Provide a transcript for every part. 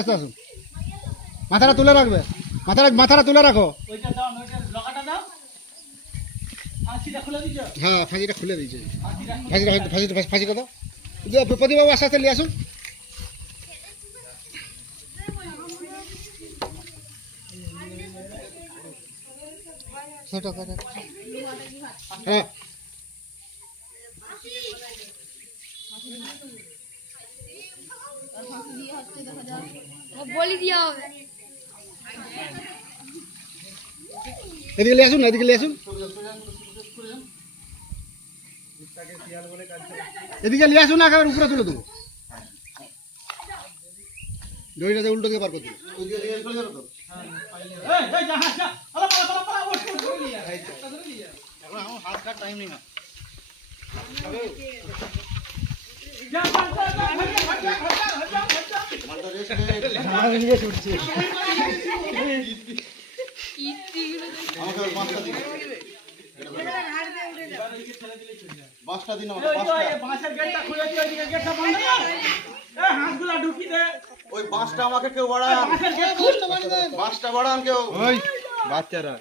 আস্তে আসুন মাথাটা তুলে রাখবে। মাথাটা মাথাটা তুলে রাখো। হ্যাঁ ফাঁসিটা খুলে দিয়েছে। ফাঁসিটা ফাঁসিটা যে প্রদীপবাবু আস্তে আস্তে নিয়ে আসুন। সেটা সেটা হ্যাঁ। বলি দিয়ে হবে। এদিকে নিয়ে আসুন এদিকে নিয়ে আসুন। এদিকে নিয়ে আসুন একেবারে উপরে তুলে দেবো। দড়িটাতে উল্টো দিয়ে বার করে দেবো এই এই দিন ওই বাসটা আমাকে কেউ বাড়ান খুল বাড়ান কেউ ওই বাচ্চারা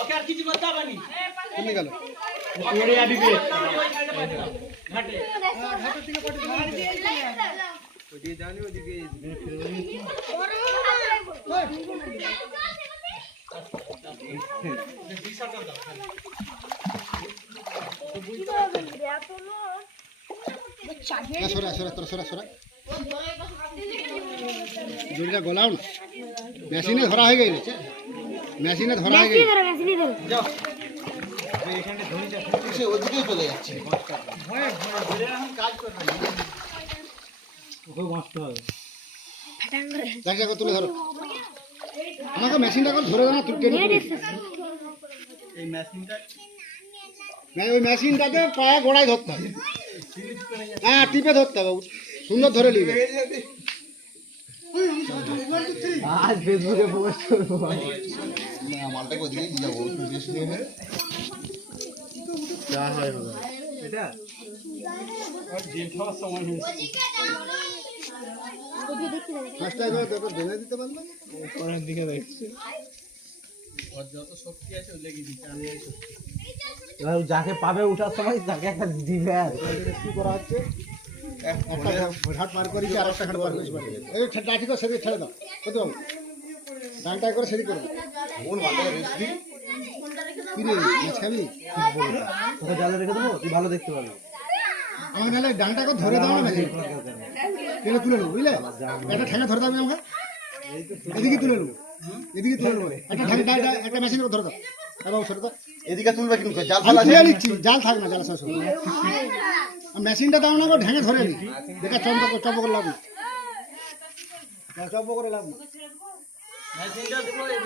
ওকে আর কিছু করতে হবে না কমে গেল ওরে আবি মেশিনে ধরা হয়ে গেছে। মেশিনে ধরা হয়ে গেছে। সে ওদিকেই চলে যাচ্ছে। তুলে ধরো। আমাকে মেশিনটা করে ধরে দাও টেনে না ওই মেশিনটাতে পায়ে গোড়ায় ধরতে হবে। হ্যাঁ টিপে ধরতে হবে। সুন্দর ধরে নিবে। না মালটাকে ওদিকেই দিয়ে যাব একটু রেস্ট নিয়ে নে। ফার্স্ট টাইম তোকে বেঁধে দিতে পারবে এবার যাকে পাবে ওঠার সময় তাকে একটা দিবে আর। কি করা হচ্ছে? একটা ঘাট পার করেছি আর একটা ঘাট পার করেছি। এই লাঠি করে সেদিকে ছেড়ে দাও। বুঝতে পারব ডানটাই করে সেদিকে করে দাও। কোন মালটাকে রেস্ট দিই। কি রে মাছ খাবি তোকে জালে রেখে দেবো? তুই ভালো দেখতে পারবি আমাকে তাহলে ডানটা করে ধরে দাও না নাকি তুলে নেব। বুঝলে? একটা ঠ্যাঙে ধরে দাও আমাকে। এদিকে তুলে নেব। এদিকে তুলে নেব। একটা ডা- একটা মেশিন করে ধরে দাও। এদিকে তুলবে কিন্তু জাল আমি ফালা নিচ্ছি জাল থাক না জাল শেষ। মেশিনটা দাও না গো ঢেঙে ধরে নি। দেখা চম্প চম্প করে লাভ নেই। চম্প করে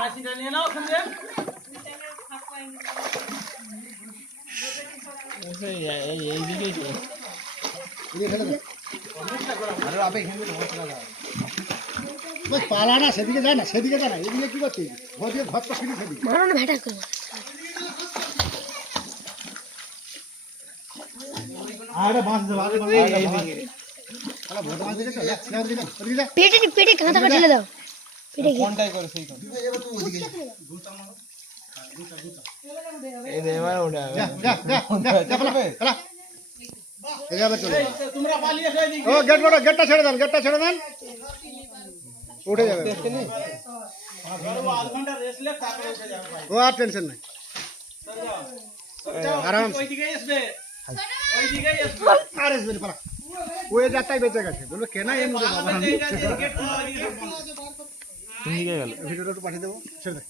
মেশিনটা নিয়ে নাও ওখান। ওই পালা না সেদিকে যায় না সেদিকে যায় না। এদিকে কি করছিস? ঘর দিয়ে ঘর তো সেদিকে মারো ভেটা করব তাহলে ভোট মাছ দিকে চল যা, ওদিকে যা, ওদিকে যা। পেটে পেটে কাঁথাটা ঢেলে দাও পেটে গিয়ে যা, যা, যা, যা, যা, পালা, পালা। এদিকে আবার চলে যা। তোমরা পালিয়ে এসো এদিকে ও গেট বড় গেটটা ছেড়ে দেন গেটটা ছেড়ে দেন উঠে যাবে ধরো আধ ঘণ্টা রেস্ট লে তারপরে উঠে যাবে ভাই ও আর টেনশন নাই আরাম আর বেঁচে গেছে বলল কেনা দিয়ে খুলে ওইদিকে ঢুকবো না। ভিডিওটা একটু পাঠিয়ে দেবো, ছেড়ে দে